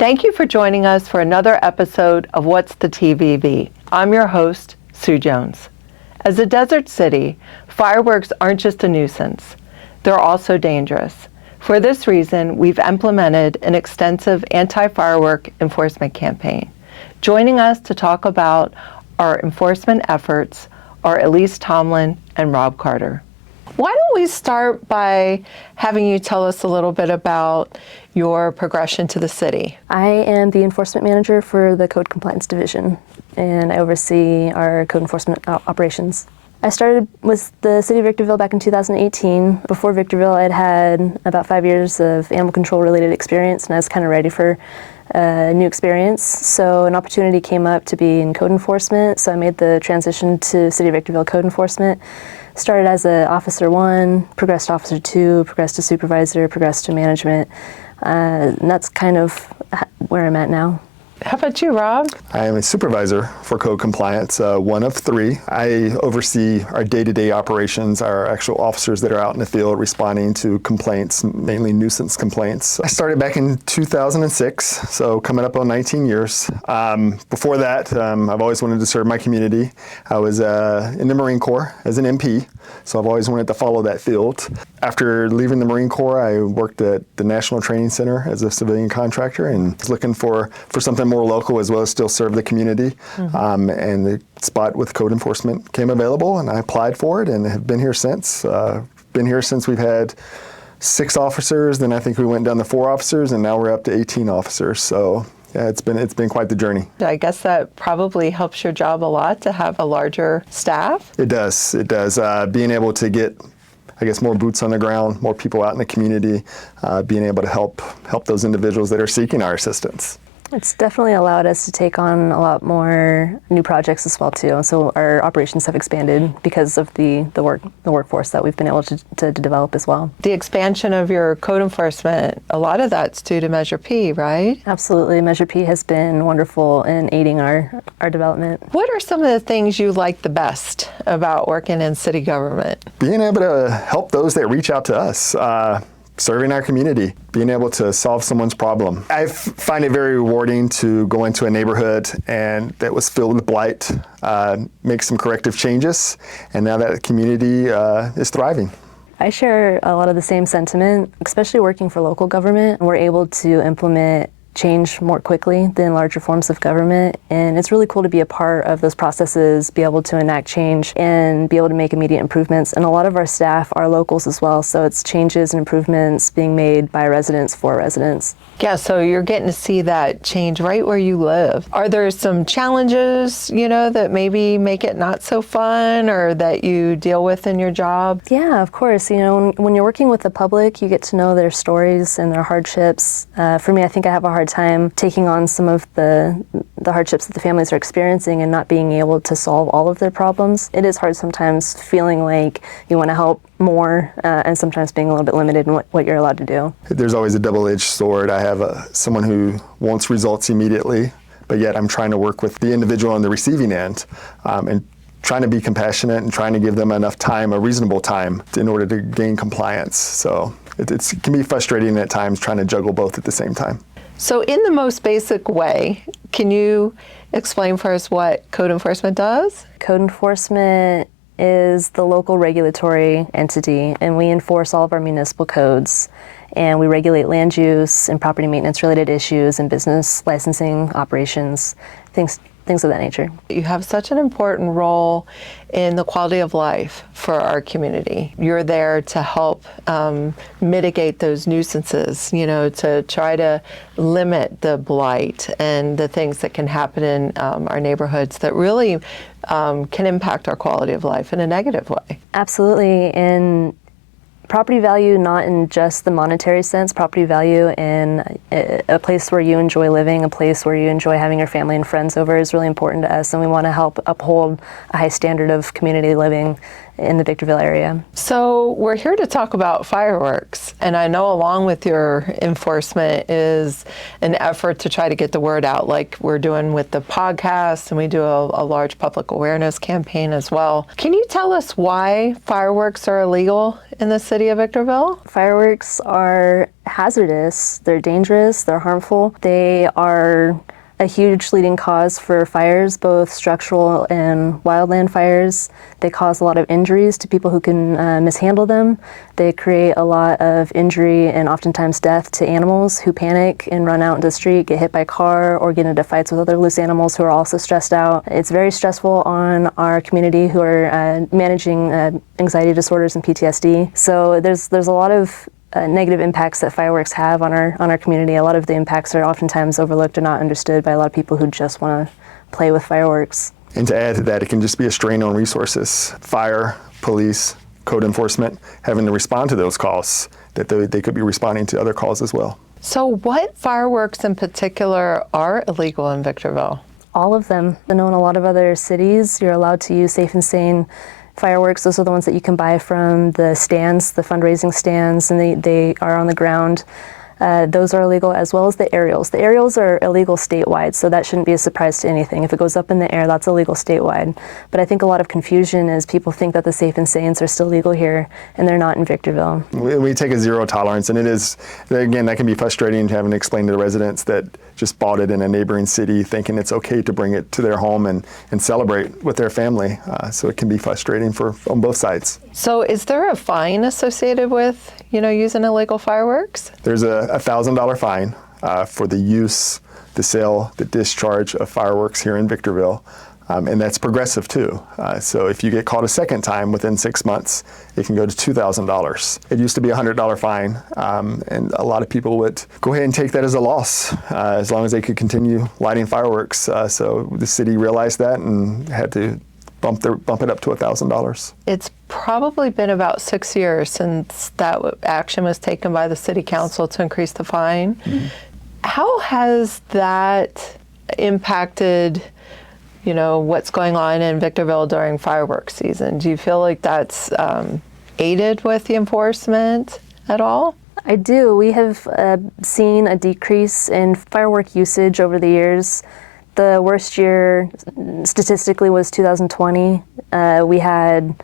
Thank you for joining us for another episode of What's the TVV? I'm your host, Sue Jones. As a desert city, fireworks aren't just a nuisance. They're also dangerous. For this reason, we've implemented an extensive anti-firework enforcement campaign. Joining us to talk about our enforcement efforts are Elise Tomlin and Rob Carter. Why don't we start by having you tell us a little bit about your progression to the city? I am the enforcement manager for the Code Compliance Division, and I oversee our code enforcement operations. I started with the City of Victorville back in 2018. Before Victorville, I'd had about 5 years of animal control related experience, and I was kind of ready for a new experience. So an opportunity came up to be in code enforcement, so I made the transition to City of Victorville code enforcement. Started as an Officer 1, progressed to Officer 2, progressed to Supervisor, progressed to Management, and that's kind of where I'm at now. How about you, Rob? I am a supervisor for code compliance, one of three. I oversee our day-to-day operations, our actual officers that are out in the field responding to complaints, mainly nuisance complaints. I started back in 2006, so coming up on 19 years. Before that, I've always wanted to serve my community. I was in the Marine Corps as an MP, so I've always wanted to follow that field. After leaving the Marine Corps, I worked at the National Training Center as a civilian contractor and was looking for something more local as well as still serve the community. And the spot with code enforcement came available and I applied for it and have been here since. Been here since we've had 6 officers, then I think we went down to 4 officers and now we're up to 18 officers. So yeah, it's been quite the journey. I guess that probably helps your job a lot to have a larger staff. It does. Being able to get, I guess, more boots on the ground, more people out in the community, being able to help those individuals that are seeking our assistance. It's definitely allowed us to take on a lot more new projects as well too. So our operations have expanded because of the workforce that we've been able to develop as well. The expansion of your code enforcement, a lot of that's due to Measure P, right? Absolutely. Measure P has been wonderful in aiding our development. What are some of the things you like the best about working in city government? Being able to help those that reach out to us. Serving our community, being able to solve someone's problem. I find it very rewarding to go into a neighborhood and that was filled with blight, make some corrective changes, and now that community is thriving. I share a lot of the same sentiment, especially working for local government. We're able to implement change more quickly than larger forms of government, and it's really cool to be a part of those processes, be able to enact change and be able to make immediate improvements. And a lot of our staff are locals as well, so it's changes and improvements being made by residents for residents. Yeah, so you're getting to see that change right where you live. Are there some challenges, that maybe make it not so fun or that you deal with in your job? Yeah, of course. When you're working with the public, you get to know their stories and their hardships. For me, I think I have a hard time taking on some of the hardships that the families are experiencing and not being able to solve all of their problems. It is hard sometimes feeling like you want to help more and sometimes being a little bit limited in what you're allowed to do. There's always a double-edged sword. I have someone who wants results immediately, but yet I'm trying to work with the individual on the receiving end and trying to be compassionate and trying to give them enough time, a reasonable time, in order to gain compliance. So it can be frustrating at times trying to juggle both at the same time. So in the most basic way, can you explain for us what code enforcement does? Code enforcement is the local regulatory entity, and we enforce all of our municipal codes. And we regulate land use and property maintenance related issues and business licensing operations, things of that nature. You have such an important role in the quality of life for our community. You're there to help mitigate those nuisances, to try to limit the blight and the things that can happen in our neighborhoods that really can impact our quality of life in a negative way. Absolutely. And property value, not in just the monetary sense, property value in a place where you enjoy living, a place where you enjoy having your family and friends over is really important to us, and we want to help uphold a high standard of community living in the Victorville area. So we're here to talk about fireworks, and I know along with your enforcement is an effort to try to get the word out, like we're doing with the podcast, and we do a large public awareness campaign as well. Can you tell us why fireworks are illegal in the city of Victorville? Fireworks are hazardous, they're dangerous, they're harmful. They are a huge leading cause for fires, both structural and wildland fires. They cause a lot of injuries to people who can mishandle them. They create a lot of injury and oftentimes death to animals who panic and run out into the street, get hit by a car, or get into fights with other loose animals who are also stressed out. It's very stressful on our community who are managing anxiety disorders and PTSD. So there's a lot of negative impacts that fireworks have on our community. A lot of the impacts are oftentimes overlooked or not understood by a lot of people who just want to play with fireworks. And to add to that, it can just be a strain on resources. Fire, police, code enforcement, having to respond to those calls, that they could be responding to other calls as well. So what fireworks in particular are illegal in Victorville? All of them. I know in a lot of other cities, you're allowed to use safe and sane fireworks. Those are the ones that you can buy from the stands, the fundraising stands, and they are on the ground. Those are illegal, as well as the aerials. The aerials are illegal statewide, so that shouldn't be a surprise to anything. If it goes up in the air, that's illegal statewide. But I think a lot of confusion is people think that the safe and sanes are still legal here, and they're not in Victorville. We take a zero tolerance, and it is, again, that can be frustrating having to explain to the residents that just bought it in a neighboring city thinking it's okay to bring it to their home and celebrate with their family. So it can be frustrating on both sides. So is there a fine associated with, using illegal fireworks? There's a $1,000 fine for the use, the sale, the discharge of fireworks here in Victorville. And that's progressive too. So if you get caught a second time within 6 months, it can go to $2,000. It used to be a $100 fine, and a lot of people would go ahead and take that as a loss, as long as they could continue lighting fireworks. So the city realized that and had to bump it up to $1,000. It's probably been about 6 years since that action was taken by the city council to increase the fine. Mm-hmm. How has that impacted what's going on in Victorville during fireworks season? Do you feel like that's aided with the enforcement at all? I do. We have seen a decrease in firework usage over the years. The worst year statistically was 2020. We had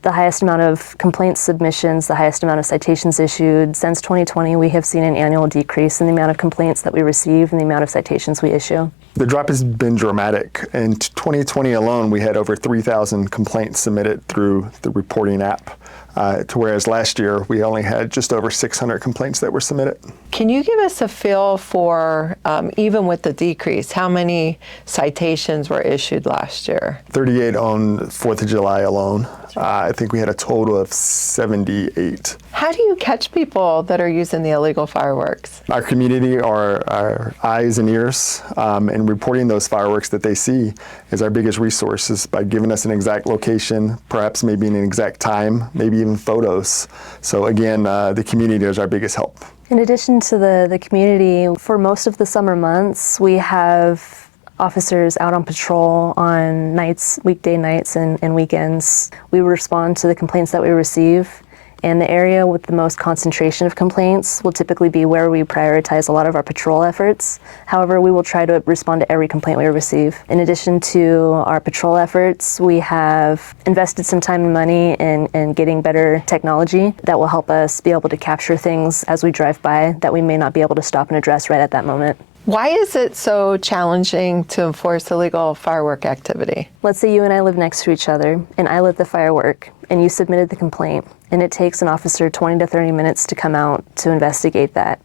the highest amount of complaint submissions, the highest amount of citations issued. Since 2020, we have seen an annual decrease in the amount of complaints that we receive and the amount of citations we issue. The drop has been dramatic. In 2020 alone, we had over 3,000 complaints submitted through the reporting app, to whereas last year we only had just over 600 complaints that were submitted. Can you give us a feel for, even with the decrease, how many citations were issued last year? 38 on 4th of July alone. I think we had a total of 78. How do you catch people that are using the illegal fireworks? Our community are our eyes and ears, and reporting those fireworks that they see is our biggest resource, by giving us an exact location, perhaps maybe an exact time, maybe even photos. So again, the community is our biggest help. In addition to the community, for most of the summer months, we have officers out on patrol on nights, weekday nights and weekends. We respond to the complaints that we receive, and the area with the most concentration of complaints will typically be where we prioritize a lot of our patrol efforts. However, we will try to respond to every complaint we receive. In addition to our patrol efforts, we have invested some time and money in getting better technology that will help us be able to capture things as we drive by that we may not be able to stop and address right at that moment. Why is it so challenging to enforce illegal firework activity? Let's say you and I live next to each other, and I lit the firework, and you submitted the complaint, and it takes an officer 20 to 30 minutes to come out to investigate that.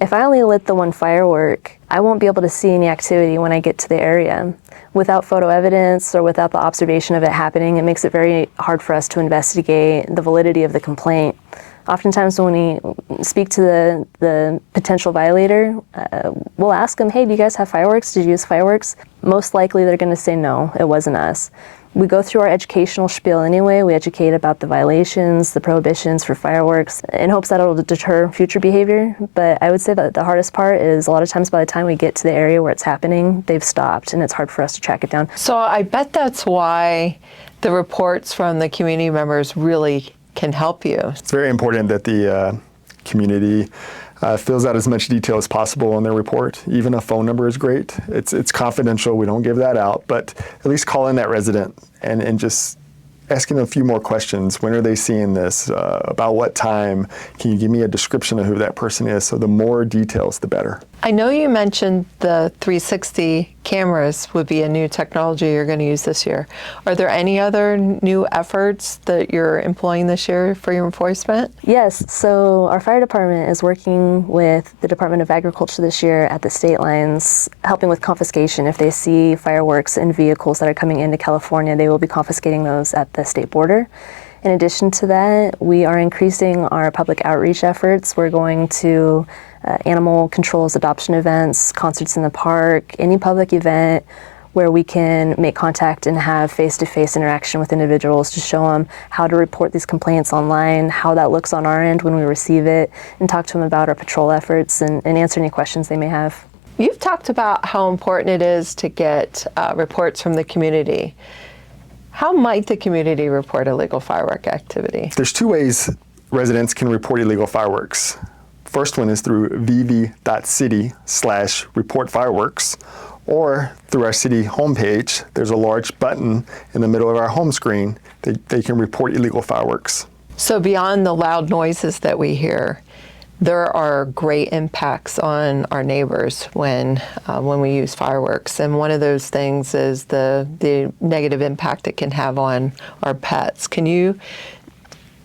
If I only lit the one firework, I won't be able to see any activity when I get to the area. Without photo evidence or without the observation of it happening, it makes it very hard for us to investigate the validity of the complaint. Oftentimes when we speak to the potential violator, we'll ask them, hey, do you guys have fireworks? Did you use fireworks? Most likely they're going to say no, it wasn't us. We go through our educational spiel anyway. We educate about the violations, the prohibitions for fireworks, in hopes that it'll deter future behavior. But I would say that the hardest part is a lot of times by the time we get to the area where it's happening, they've stopped, and it's hard for us to track it down. So I bet that's why the reports from the community members really can help you. It's very important that the community fills out as much detail as possible in their report. Even a phone number is great. It's confidential. We don't give that out, but at least call in that resident and just asking them a few more questions. When are they seeing this? About what time? Can you give me a description of who that person is? So the more details, the better. I know you mentioned the 360 cameras would be a new technology you're going to use this year. Are there any other new efforts that you're employing this year for your enforcement? Yes, so our fire department is working with the Department of Agriculture this year at the state lines, helping with confiscation. If they see fireworks in vehicles that are coming into California, they will be confiscating those at the state border. In addition to that, we are increasing our public outreach efforts. We're going to animal controls, adoption events, concerts in the park, any public event where we can make contact and have face-to-face interaction with individuals to show them how to report these complaints online, how that looks on our end when we receive it, and talk to them about our patrol efforts and answer any questions they may have. You've talked about how important it is to get reports from the community. How might the community report illegal firework activity? There's two ways residents can report illegal fireworks. First one is through vv.city/reportfireworks, or through our city homepage. There's a large button in the middle of our home screen that they can report illegal fireworks. So beyond the loud noises that we hear, there are great impacts on our neighbors when we use fireworks. And one of those things is the negative impact it can have on our pets. Can you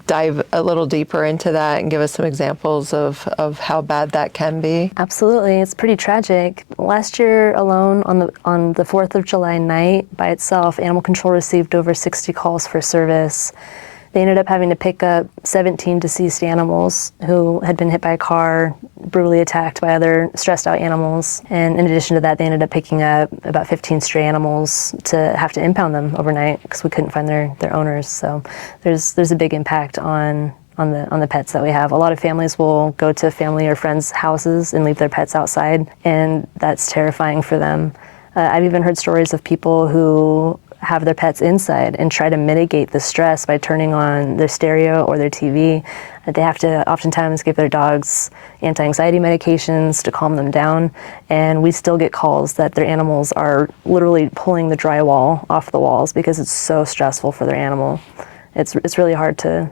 dive a little deeper into that and give us some examples of how bad that can be? Absolutely, it's pretty tragic. Last year alone, on the 4th of July night by itself, Animal Control received over 60 calls for service. They ended up having to pick up 17 deceased animals who had been hit by a car, brutally attacked by other stressed out animals. And in addition to that, they ended up picking up about 15 stray animals to have to impound them overnight because we couldn't find their owners. So there's a big impact on the pets that we have. A lot of families will go to family or friends' houses and leave their pets outside, and that's terrifying for them. I've even heard stories of people who have their pets inside and try to mitigate the stress by turning on their stereo or their TV. They have to oftentimes give their dogs anti-anxiety medications to calm them down, and we still get calls that their animals are literally pulling the drywall off the walls because it's so stressful for their animal. It's really hard to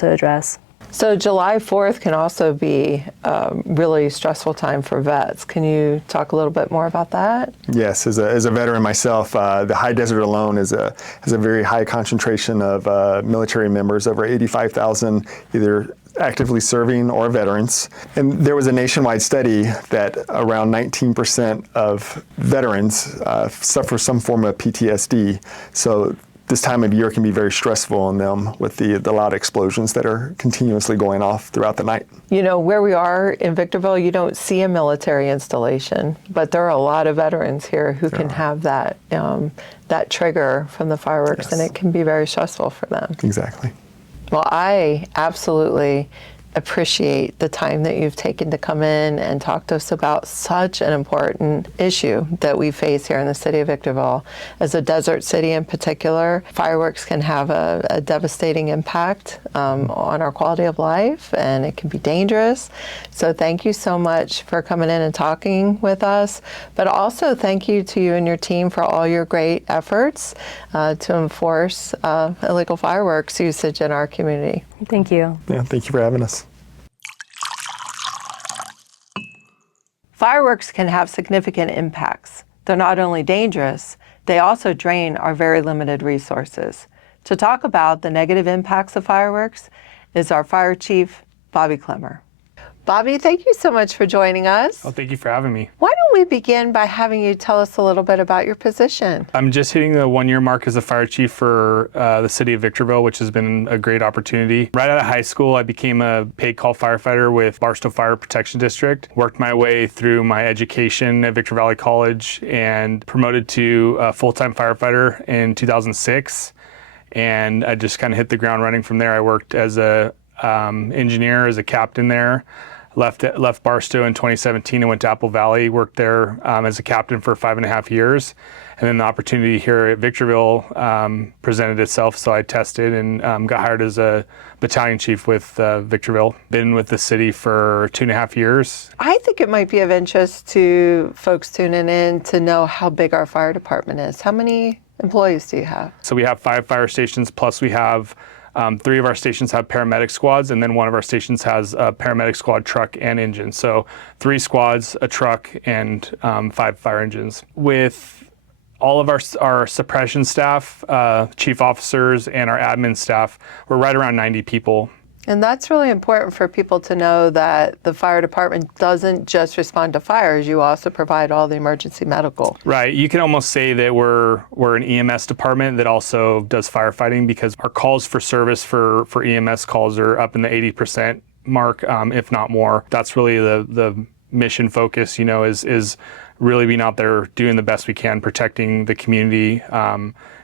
address. So July 4th can also be a really stressful time for vets. Can you talk a little bit more about that? Yes, as a veteran myself, the high desert alone has a very high concentration of military members, over 85,000 either actively serving or veterans. And there was a nationwide study that around 19% of veterans suffer some form of PTSD. So this time of year can be very stressful on them with the loud explosions that are continuously going off throughout the night. You know, where we are in Victorville, you don't see a military installation, but there are a lot of veterans here who can have that trigger from the fireworks, and it can be very stressful for them. Exactly. Well, I absolutely appreciate the time that you've taken to come in and talk to us about such an important issue that we face here in the city of Victorville. As a desert city in particular, fireworks can have a devastating impact on our quality of life, and it can be dangerous. So thank you so much for coming in and talking with us, but also thank you to you and your team for all your great efforts to enforce illegal fireworks usage in our community. Thank you. Yeah, thank you for having us. Fireworks can have significant impacts. They're not only dangerous, they also drain our very limited resources. To talk about the negative impacts of fireworks is our Fire Chief, Bobby Clemmer. Bobby, thank you so much for joining us. Well, thank you for having me. Why don't we begin by having you tell us a little bit about your position? I'm just hitting the 1-year mark as a fire chief for the City of Victorville, which has been a great opportunity. Right out of high school, I became a paid call firefighter with Barstow Fire Protection District. Worked my way through my education at Victor Valley College and promoted to a full-time firefighter in 2006. And I just kind of hit the ground running from there. I worked as a engineer, as a captain there. Left Barstow in 2017 and went to Apple Valley, worked there as a captain for 5.5 years. And then the opportunity here at Victorville presented itself, so I tested and got hired as a battalion chief with Victorville. Been with the city for 2.5 years. I think it might be of interest to folks tuning in to know how big our fire department is. How many employees do you have? So we have 5 fire stations, plus we have 3 of our stations have paramedic squads, and then 1 of our stations has a paramedic squad truck and engine. So 3 squads, a truck, and 5 fire engines. With all of our suppression staff, chief officers, and our admin staff, we're right around 90 people. And that's really important for people to know that the fire department doesn't just respond to fires, you also provide all the emergency medical. Right. You can almost say that we're an EMS department that also does firefighting, because our calls for service for EMS calls are up in the 80% mark, if not more. That's really the mission focus, is really being out there doing the best we can, protecting the community,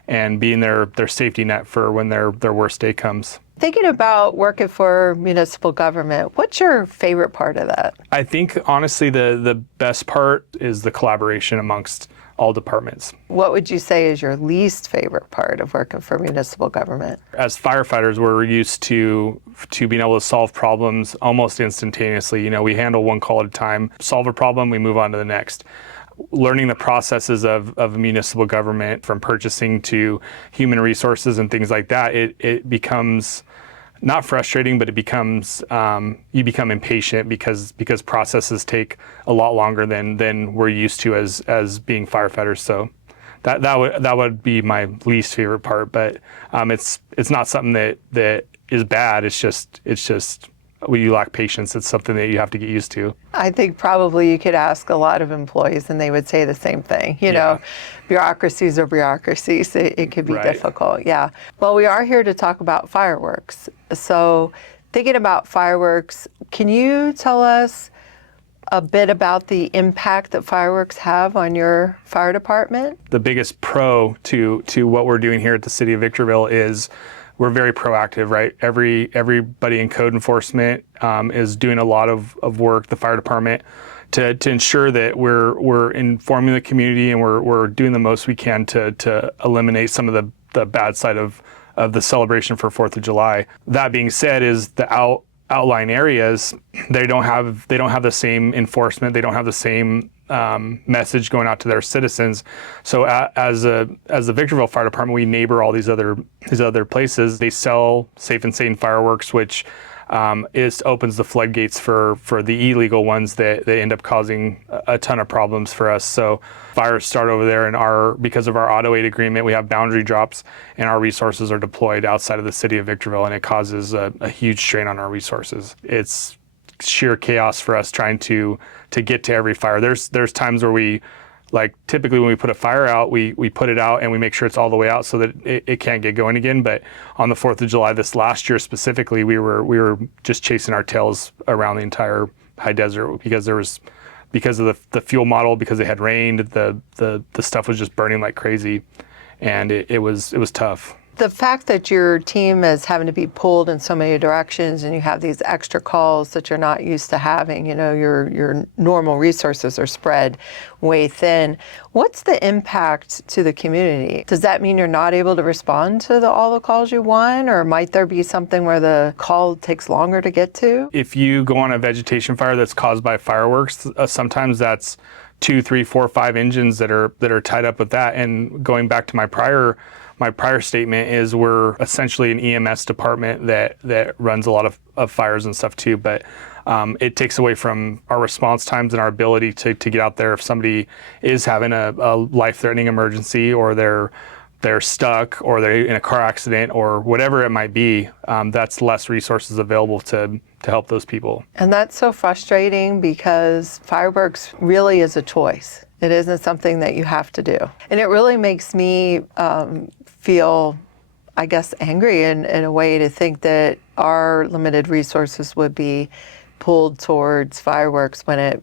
and being their safety net for when their worst day comes. Thinking about working for municipal government, what's your favorite part of that? I think, honestly, the best part is the collaboration amongst all departments. What would you say is your least favorite part of working for municipal government? As firefighters, we're used to being able to solve problems almost instantaneously. We handle one call at a time, solve a problem, we move on to the next. Learning the processes of municipal government, from purchasing to human resources and things like that, it becomes not frustrating, but it becomes you become impatient because processes take a lot longer than we're used to as being firefighters. So that would be my least favorite part. But it's not something that is bad. It's just when you lack patience, it's something that you have to get used to. I think probably you could ask a lot of employees and they would say the same thing. Bureaucracies are bureaucracies. It could be difficult. Yeah. Well, we are here to talk about fireworks. So thinking about fireworks, can you tell us a bit about the impact that fireworks have on your fire department? The biggest pro to what we're doing here at the City of Victorville is we're very proactive, right? Everybody in code enforcement is doing a lot of work, the fire department, to ensure that we're informing the community and we're doing the most we can to eliminate some of the bad side of the celebration for 4th of July. That being said, is the outlying areas, they don't have the same enforcement, they don't have the same message going out to their citizens. So as the Victorville Fire Department, we neighbor all these other places. They sell safe and sane fireworks, which opens the floodgates for the illegal ones that end up causing a ton of problems for us. So fires start over there, and because of our auto aid agreement, we have boundary drops, and our resources are deployed outside of the City of Victorville, and it causes a huge strain on our resources. It's sheer chaos for us trying to get to every fire. There's times where we, typically when we put a fire out, we put it out and we make sure it's all the way out so that it can't get going again. But on the 4th of July this last year specifically, we were just chasing our tails around the entire high desert because of the fuel model, because it had rained, the stuff was just burning like crazy, and it was tough. The fact that your team is having to be pulled in so many directions and you have these extra calls that you're not used to having, your normal resources are spread way thin. What's the impact to the community? Does that mean you're not able to respond to all the calls you want, or might there be something where the call takes longer to get to? If you go on a vegetation fire that's caused by fireworks, sometimes that's 2, 3, 4, 5 engines that are tied up with that. And going back to my prior statement, is we're essentially an EMS department that runs a lot of fires and stuff too, but it takes away from our response times and our ability to get out there if somebody is having a life-threatening emergency, or they're they're stuck or they're in a car accident or whatever it might be, that's less resources available to help those people. And that's so frustrating because fireworks really is a choice. It isn't something that you have to do. And it really makes me feel, I guess, angry in a way to think that our limited resources would be pulled towards fireworks when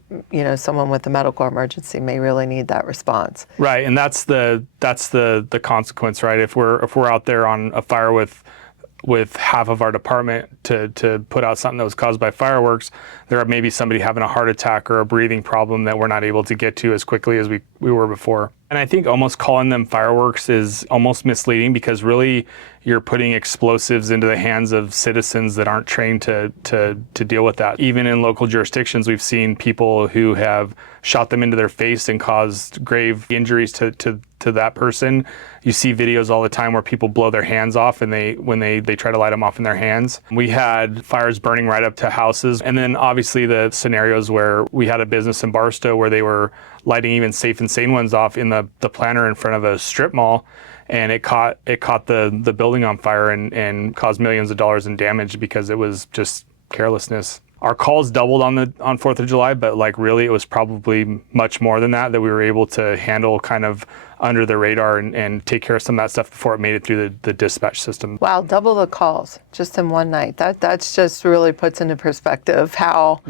someone with a medical emergency may really need that response. Right, and that's the consequence, right? If we're out there on a fire with half of our department to put out something that was caused by fireworks, there may be somebody having a heart attack or a breathing problem that we're not able to get to as quickly as we were before. And I think almost calling them fireworks is almost misleading because really you're putting explosives into the hands of citizens that aren't trained to deal with that. Even in local jurisdictions, we've seen people who have shot them into their face and caused grave injuries to that person. You see videos all the time where people blow their hands off and when they try to light them off in their hands. We had fires burning right up to houses. And then obviously the scenarios where we had a business in Barstow where they were lighting even Safe and Sane ones off in the planter in front of a strip mall, and it caught the building on fire and caused millions of dollars in damage because it was just carelessness. Our calls doubled on 4th of July, but really it was probably much more than that we were able to handle kind of under the radar and take care of some of that stuff before it made it through the dispatch system. Wow, double the calls just in one night. That's just really puts into perspective how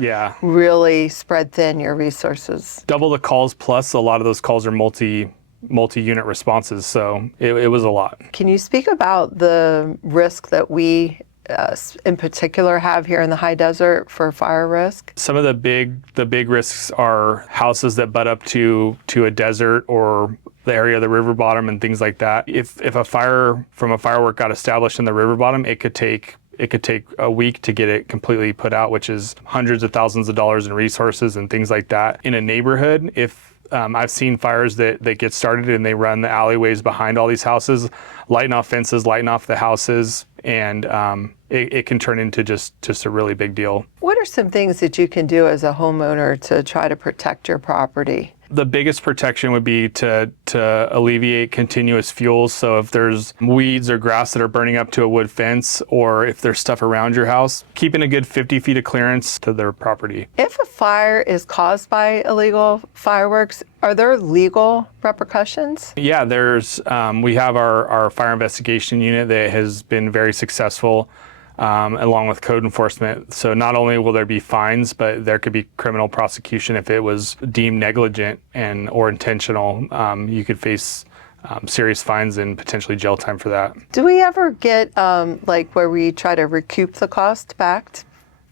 really spread thin your resources. Double the calls plus a lot of those calls are multi-unit responses, so it was a lot. Can you speak about the risk that we in particular have here in the high desert for fire risk? Some of the big risks are houses that butt up to a desert or the area of the river bottom and things like that. If a fire from a firework got established in the river bottom, it could take a week to get it completely put out, which is hundreds of thousands of dollars in resources and things like that. In a neighborhood, if I've seen fires that get started and they run the alleyways behind all these houses, lighting off fences, lighting off the houses, and it can turn into just a really big deal. What are some things that you can do as a homeowner to try to protect your property? The biggest protection would be to alleviate continuous fuels. So if there's weeds or grass that are burning up to a wood fence, or if there's stuff around your house, keeping a good 50 feet of clearance to their property. If a fire is caused by illegal fireworks, are there legal repercussions? Yeah, we have our fire investigation unit that has been very successful. Along with code enforcement. So not only will there be fines, but there could be criminal prosecution if it was deemed negligent or intentional. You could face serious fines and potentially jail time for that. Do we ever get where we try to recoup the cost back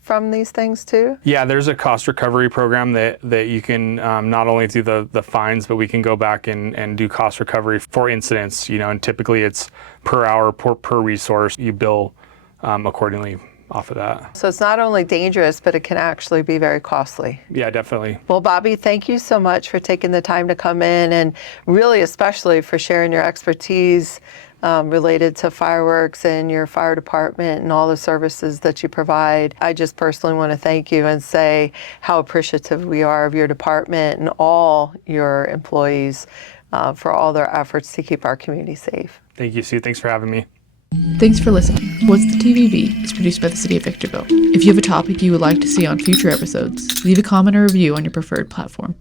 from these things too? Yeah, there's a cost recovery program that you can not only do the fines, but we can go back and do cost recovery for incidents. And typically it's per hour, per resource. You bill accordingly off of that. So it's not only dangerous, but it can actually be very costly. Yeah, definitely. Well, Bobby, thank you so much for taking the time to come in and really especially for sharing your expertise related to fireworks and your fire department and all the services that you provide. I just personally want to thank you and say how appreciative we are of your department and all your employees for all their efforts to keep our community safe. Thank you, Sue. Thanks for having me. Thanks for listening. What's the TVV is produced by the City of Victorville. If you have a topic you would like to see on future episodes, leave a comment or review on your preferred platform.